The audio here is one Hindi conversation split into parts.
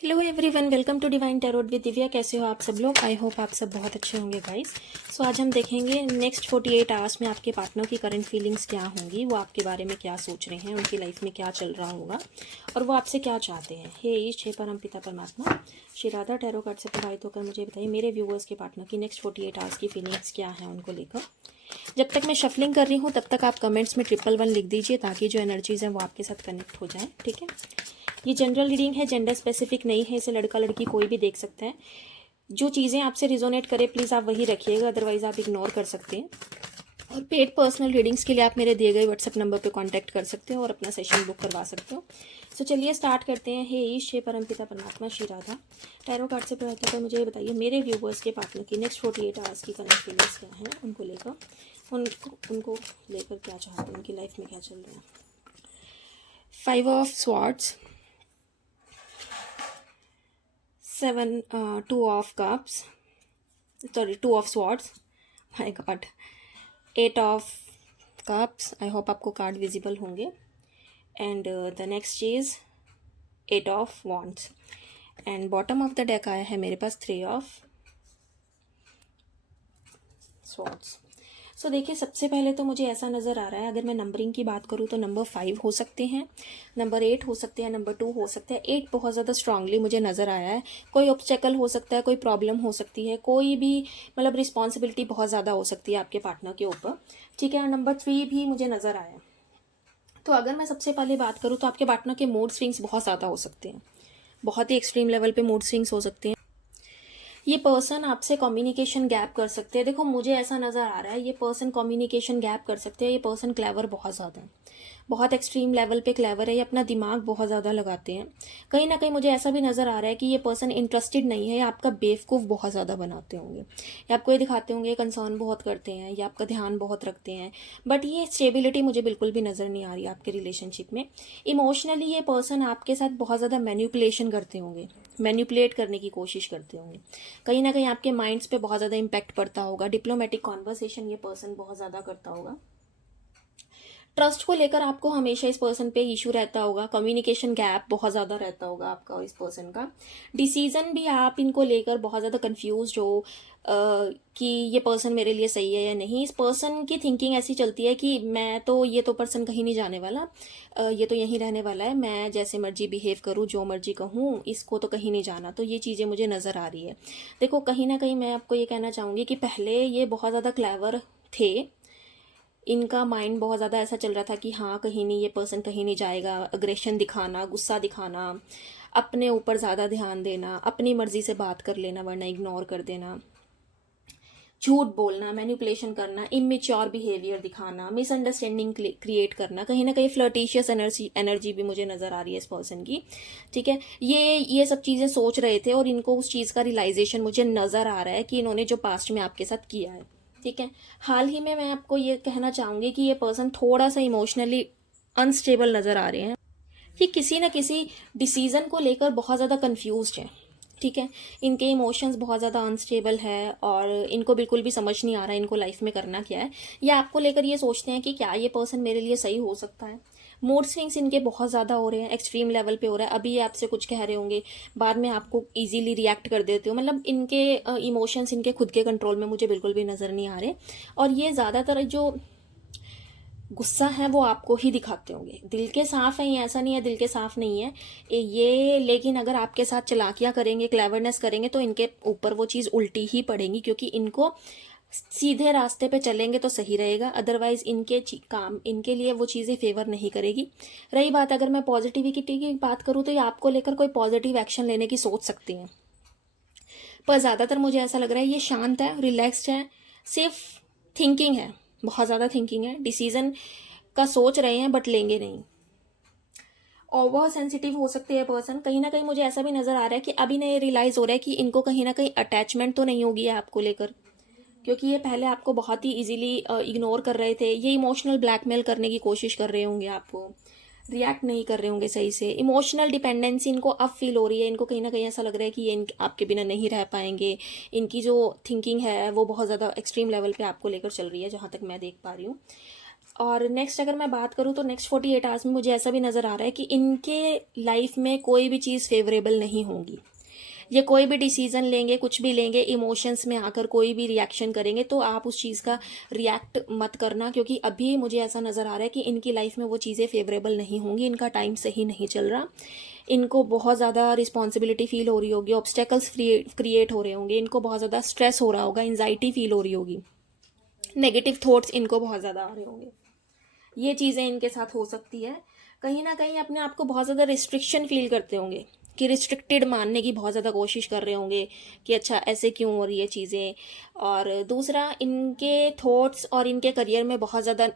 Hello everyone, welcome to divine tarot with Divya. कैसे हो आप सब लोग? आई होप आप सब बहुत अच्छे होंगे गाइस। सो आज हम देखेंगे नेक्स्ट 48 आवर्स में आपके पार्टनर की करंट फीलिंग्स क्या होंगी, वो आपके बारे में क्या सोच रहे हैं, उनकी लाइफ में क्या चल रहा होगा और वो आपसे क्या चाहते हैं। हे ईश, हे परम पिता परमात्मा, श्री राधा टैरो कार्ड से प्रभावित होकर मुझे बताइए मेरे व्यूअर्स के पार्टनर की नेक्स्ट 48 आवर्स की फीलिंग्स क्या है उनको लेकर। जब तक मैं शफलिंग कर रही हूँ तब तक आप कमेंट्स में 111 लिख दीजिए ताकि जो एनर्जीज हैं वो आपके साथ कनेक्ट हो जाए। ठीक है, ये जनरल रीडिंग है, जेंडर स्पेसिफिक नहीं है, इसे लड़का लड़की कोई भी देख सकते हैं। जो चीज़ें आपसे रिजोनेट करे प्लीज़ आप वही रखिएगा, अदरवाइज आप इग्नोर कर सकते हैं। और पेड पर्सनल रीडिंग्स के लिए आप मेरे दिए गए व्हाट्सएप नंबर पे कांटेक्ट कर सकते हो और अपना सेशन बुक करवा सकते हो। सो चलिए स्टार्ट करते हैं। हे ईश, हे परमपिता परमात्मा, श्री राधा टैरो कार्ड से प्रभावित कर मुझे ये बताइए मेरे व्यूवर्स के पार्टनर की नेक्स्ट 48 आवर्स की करंट फीलिंग्स क्या हैं, उनको लेकर उनको लेकर क्या चाहते हैं, उनकी लाइफ में क्या चल रहा है। 5 of swords, 2 of cups, sorry, 2 of swords, my god, 8 of cups, I hope आपको कार्ड विजिबल होंगे। And the next is 8 of wands and bottom of the deck आया है मेरे पास 3 of swords। सो देखिए, सबसे पहले तो मुझे ऐसा नज़र आ रहा है, अगर मैं नंबरिंग की बात करूँ तो नंबर 5 हो सकते हैं, नंबर 8 हो सकते हैं, नंबर 2 हो सकता है। 8 बहुत ज़्यादा स्ट्रांगली मुझे नज़र आया है। कोई ऑब्स्टेकल हो सकता है, कोई प्रॉब्लम हो सकती है, कोई भी मतलब रिस्पॉन्सिबिलिटी बहुत ज़्यादा हो सकती है आपके पार्टनर के ऊपर। ठीक है, नंबर 3 भी मुझे नज़र आया। तो अगर मैं सबसे पहले बात करूँ तो आपके पार्टनर के मूड स्विंग्स बहुत ज़्यादा हो सकते हैं, बहुत ही एक्सट्रीम लेवल पे मूड स्विंग्स हो सकते हैं। ये पर्सन आपसे कम्युनिकेशन गैप कर सकते हैं। देखो, मुझे ऐसा नज़र आ रहा है ये पर्सन कम्युनिकेशन गैप कर सकते हैं। ये पर्सन क्लेवर बहुत ज़्यादा है, बहुत एक्सट्रीम लेवल पे क्लेवर है। ये अपना दिमाग बहुत ज़्यादा लगाते हैं। कहीं ना कहीं मुझे ऐसा भी नज़र आ रहा है कि ये पर्सन इंटरेस्टेड नहीं है, ये आपका बेवकूफ़ बहुत ज़्यादा बनाते होंगे, या आपको ये दिखाते होंगे कंसर्न बहुत करते हैं, या आपका ध्यान बहुत रखते हैं। बट ये स्टेबिलिटी मुझे बिल्कुल भी नज़र नहीं आ रही आपके रिलेशनशिप में। इमोशनली ये पर्सन आपके साथ बहुत ज़्यादा मैन्युपुलेशन करते होंगे, मैन्युपुलेट करने की कोशिश करते होंगे। कहीं ना कहीं आपके माइंड्स पे बहुत ज़्यादा इम्पैक्ट पड़ता होगा। डिप्लोमेटिक कॉन्वर्सेशन ये पर्सन बहुत ज़्यादा करता होगा। ट्रस्ट को लेकर आपको हमेशा इस पर्सन पे इशू रहता होगा। कम्युनिकेशन गैप बहुत ज़्यादा रहता होगा आपका इस पर्सन का। डिसीजन भी आप इनको लेकर बहुत ज़्यादा कंफ्यूज हो कि ये पर्सन मेरे लिए सही है या नहीं। इस पर्सन की थिंकिंग ऐसी चलती है कि मैं तो, ये तो पर्सन कहीं नहीं जाने वाला, ये तो यहीं रहने वाला है, मैं जैसे मर्जी बिहेव करूँ, जो मर्जी कहूँ, इसको तो कहीं नहीं जाना। तो ये चीज़ें मुझे नज़र आ रही है। देखो, कहीं ना कहीं मैं आपको ये कहना चाहूँगी कि पहले ये बहुत ज़्यादा क्लेवर थे। इनका माइंड बहुत ज़्यादा ऐसा चल रहा था कि हाँ, कहीं नहीं, ये पर्सन कहीं नहीं जाएगा। अग्रेशन दिखाना, गुस्सा दिखाना, अपने ऊपर ज़्यादा ध्यान देना, अपनी मर्जी से बात कर लेना वरना इग्नोर कर देना, झूठ बोलना, मैनिपुलेशन करना, इमेच्योर बिहेवियर दिखाना, मिसअंडरस्टैंडिंग क्रिएट करना। कहीं ना कहीं फ्लर्टिशियस एनर्जी भी मुझे नज़र आ रही है इस पर्सन की। ठीक है, ये सब चीज़ें सोच रहे थे और इनको उस चीज़ का रियलाइजेशन मुझे नज़र आ रहा है कि इन्होंने जो पास्ट में आपके साथ किया है। ठीक है, हाल ही में मैं आपको ये कहना चाहूँगी कि ये पर्सन थोड़ा सा इमोशनली अनस्टेबल नज़र आ रहे हैं। ये किसी न किसी डिसीज़न को लेकर बहुत ज़्यादा कंफ्यूज्ड हैं। ठीक है, इनके इमोशंस बहुत ज़्यादा अनस्टेबल है और इनको बिल्कुल भी समझ नहीं आ रहा है इनको लाइफ में करना क्या है। या आपको लेकर ये सोचते हैं कि क्या ये पर्सन मेरे लिए सही हो सकता है। मूड स्विंग्स इनके बहुत ज़्यादा हो रहे हैं, एक्सट्रीम लेवल पे हो रहा है। अभी ये आपसे कुछ कह रहे होंगे, बाद में आपको इजीली रिएक्ट कर देते हो। मतलब इनके इमोशंस इनके खुद के कंट्रोल में मुझे बिल्कुल भी नज़र नहीं आ रहे। और ये ज़्यादातर जो गुस्सा है वो आपको ही दिखाते होंगे। दिल के साफ हैं ये, ऐसा नहीं है दिल के साफ नहीं है ये, लेकिन अगर आपके साथ चालाकियां करेंगे, क्लेवरनेस करेंगे तो इनके ऊपर वो चीज़ उल्टी ही पड़ेगी, क्योंकि इनको सीधे रास्ते पे चलेंगे तो सही रहेगा, अदरवाइज काम इनके लिए वो चीज़ें फेवर नहीं करेगी। रही बात, अगर मैं पॉजिटिविटी की बात करूँ तो ये आपको लेकर कोई पॉजिटिव एक्शन लेने की सोच सकती हैं, पर ज़्यादातर मुझे ऐसा लग रहा है ये शांत है, रिलैक्स्ड है, सिर्फ थिंकिंग है, बहुत ज़्यादा थिंकिंग है। डिसीजन का सोच रहे हैं बट लेंगे नहीं। ओवर सेंसिटिव हो सकते हैं पर्सन। कहीं ना कहीं मुझे ऐसा भी नज़र आ रहा है कि अभी नहीं रियलाइज़ हो रहा है कि इनको कहीं ना कहीं अटैचमेंट तो नहीं होगी आपको लेकर, क्योंकि ये पहले आपको बहुत ही इजीली इग्नोर कर रहे थे। ये इमोशनल ब्लैकमेल करने की कोशिश कर रहे होंगे, आपको रिएक्ट नहीं कर रहे होंगे सही से। इमोशनल डिपेंडेंसी इनको अब फील हो रही है। इनको कहीं ना कहीं ऐसा लग रहा है कि ये आपके बिना नहीं रह पाएंगे। इनकी जो थिंकिंग है वो बहुत ज़्यादा एक्सट्रीम लेवल पे आपको लेकर चल रही है, जहाँ तक मैं देख पा रही हूँ। और नेक्स्ट अगर मैं बात करूँ तो नेक्स्ट 48 आवर्स में मुझे ऐसा भी नज़र आ रहा है कि इनके लाइफ में कोई भी चीज़ फेवरेबल नहीं होगी। ये कोई भी डिसीजन लेंगे, कुछ भी लेंगे, इमोशंस में आकर कोई भी रिएक्शन करेंगे तो आप उस चीज़ का रिएक्ट मत करना, क्योंकि अभी मुझे ऐसा नज़र आ रहा है कि इनकी लाइफ में वो चीज़ें फेवरेबल नहीं होंगी। इनका टाइम सही नहीं चल रहा, इनको बहुत ज़्यादा रिस्पॉन्सिबिलिटी फील हो रही होगी, ऑब्स्टेकल्स क्रिएट हो रहे होंगे, इनको बहुत ज़्यादा स्ट्रेस हो रहा होगा, एंजाइटी फील हो रही होगी, नेगेटिव थॉट्स इनको बहुत ज़्यादा आ रहे होंगे। ये चीज़ें इनके साथ हो सकती है। कहीं ना कहीं अपने आप को बहुत ज़्यादा रिस्ट्रिक्शन फील करते होंगे, कि रिस्ट्रिक्टेड मानने की बहुत ज़्यादा कोशिश कर रहे होंगे कि अच्छा ऐसे क्यों हो रही है चीज़ें। और दूसरा, इनके थॉट्स और इनके करियर में बहुत ज़्यादा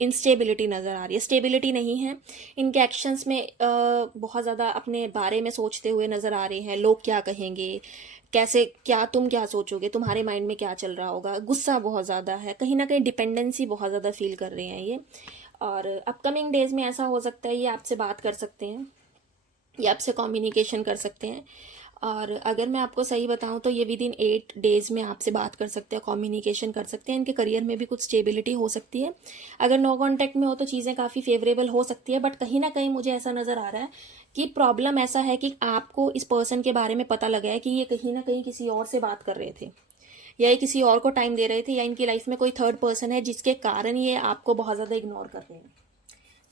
इंस्टेबिलिटी नज़र आ रही है, स्टेबिलिटी नहीं है। इनके एक्शंस में बहुत ज़्यादा अपने बारे में सोचते हुए नज़र आ रहे हैं, लोग क्या कहेंगे, कैसे, क्या तुम क्या सोचोगे, तुम्हारे माइंड में क्या चल रहा होगा, गुस्सा बहुत ज़्यादा है, कहीं ना कहीं डिपेंडेंसी बहुत ज़्यादा फील कर रहे हैं ये। और अपकमिंग डेज में ऐसा हो सकता है ये आपसे बात कर सकते हैं, ये आपसे कम्युनिकेशन कर सकते हैं। और अगर मैं आपको सही बताऊं तो ये विद इन 8 डेज में आपसे बात कर सकते हैं, कम्युनिकेशन कर सकते हैं। इनके करियर में भी कुछ स्टेबिलिटी हो सकती है। अगर नो कांटेक्ट में हो तो चीज़ें काफ़ी फेवरेबल हो सकती है, बट कहीं ना कहीं मुझे ऐसा नज़र आ रहा है कि प्रॉब्लम ऐसा है कि आपको इस पर्सन के बारे में पता लगा है कि ये कहीं ना कहीं किसी और से बात कर रहे थे, या ये किसी और को टाइम दे रहे थे, या इनकी लाइफ में कोई थर्ड पर्सन है जिसके कारण ये आपको बहुत ज़्यादा इग्नोर कर रहे हैं।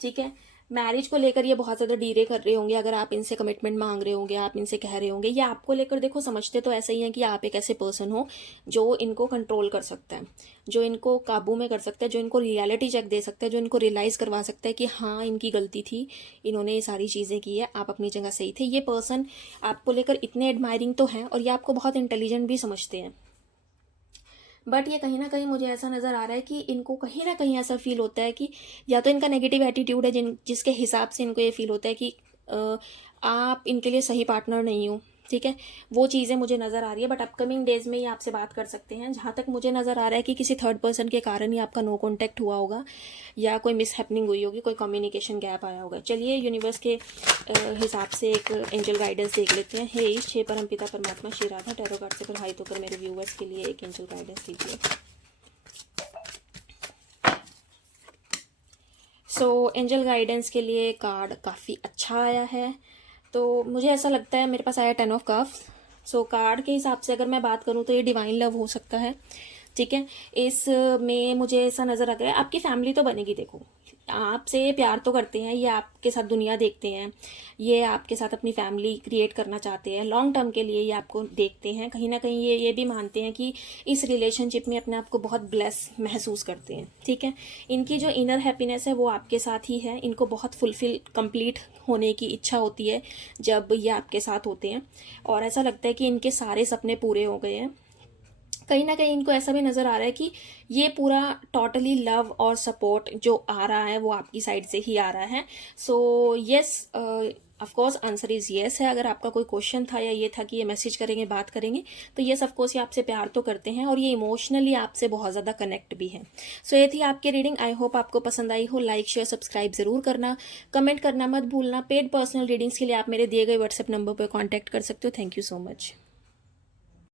ठीक है, मैरिज को लेकर ये बहुत ज़्यादा डीले कर रहे होंगे। अगर आप इनसे कमिटमेंट मांग रहे होंगे, आप इनसे कह रहे होंगे, या आपको लेकर देखो समझते तो ऐसा ही है कि आप एक ऐसे पर्सन हो जो इनको कंट्रोल कर सकता है, जो इनको काबू में कर सकता है, जो इनको रियलिटी चेक दे सकता है, जो इनको रियलाइज़ करवा सकता है कि हाँ इनकी गलती थी, इन्होंने ये सारी चीज़ें की है, आप अपनी जगह सही थे। ये पर्सन आपको लेकर इतने एडमायरिंग तो हैं और ये आपको बहुत इंटेलिजेंट भी समझते हैं, बट ये कहीं ना कहीं मुझे ऐसा नज़र आ रहा है कि इनको कहीं ना कहीं ऐसा फील होता है कि या तो इनका नेगेटिव एटीट्यूड है जिसके हिसाब से इनको ये फील होता है कि आप इनके लिए सही पार्टनर नहीं हो। ठीक है, वो चीज़ें मुझे नज़र आ रही है, बट अपकमिंग डेज में ये आपसे बात कर सकते हैं। जहाँ तक मुझे नज़र आ रहा है कि किसी थर्ड पर्सन के कारण ही आपका नो कॉन्टैक्ट हुआ होगा, या कोई मिसहैपनिंग हुई होगी, कोई कम्युनिकेशन गैप आया होगा। चलिए यूनिवर्स के हिसाब से एक एंजल गाइडेंस देख लेते हैं। हे छे परमपिता परमात्मा श्री राधा टैरो कार्ड से प्रभावित होकर मेरे व्यूवर्स के लिए एक एंजल गाइडेंस दीजिए। सो एंजल गाइडेंस के लिए कार्ड काफ़ी अच्छा आया है। तो मुझे ऐसा लगता है, मेरे पास आया 10 ऑफ कप्स। सो कार्ड के हिसाब से अगर मैं बात करूँ तो ये डिवाइन लव हो सकता है। ठीक है, इसमें मुझे ऐसा नज़र आ गया आपकी फैमिली तो बनेगी। देखो, आपसे ये प्यार तो करते हैं, ये आपके साथ दुनिया देखते हैं, ये आपके साथ अपनी फैमिली क्रिएट करना चाहते हैं, लॉन्ग टर्म के लिए ये आपको देखते हैं। कहीं ना कहीं ये भी मानते हैं कि इस रिलेशनशिप में अपने आप को बहुत ब्लेस महसूस करते हैं। ठीक है, इनकी जो इनर हैप्पीनेस है वो आपके साथ ही है। इनको बहुत फुलफिल कंप्लीट होने की इच्छा होती है जब ये आपके साथ होते हैं, और ऐसा लगता है कि इनके सारे सपने पूरे हो गए हैं। कहीं ना कहीं इनको ऐसा भी नज़र आ रहा है कि ये पूरा टोटली लव और सपोर्ट जो आ रहा है वो आपकी साइड से ही आ रहा है। So yes, of course answer is yes है। अगर आपका कोई क्वेश्चन था या ये था कि ये मैसेज करेंगे, बात करेंगे, तो येस ऑफ कोर्स ये आपसे प्यार तो करते हैं और ये इमोशनली आपसे बहुत ज़्यादा कनेक्ट भी है। सो ये थी आपकी रीडिंग। आई होप आपको पसंद आई हो। लाइक शेयर सब्सक्राइब ज़रूर करना, कमेंट करना मत भूलना। पेड पर्सनल रीडिंग्स के लिए आप मेरे दिए गए व्हाट्सएप नंबर पर कॉन्टैक्ट कर सकते हो। Thank you so much.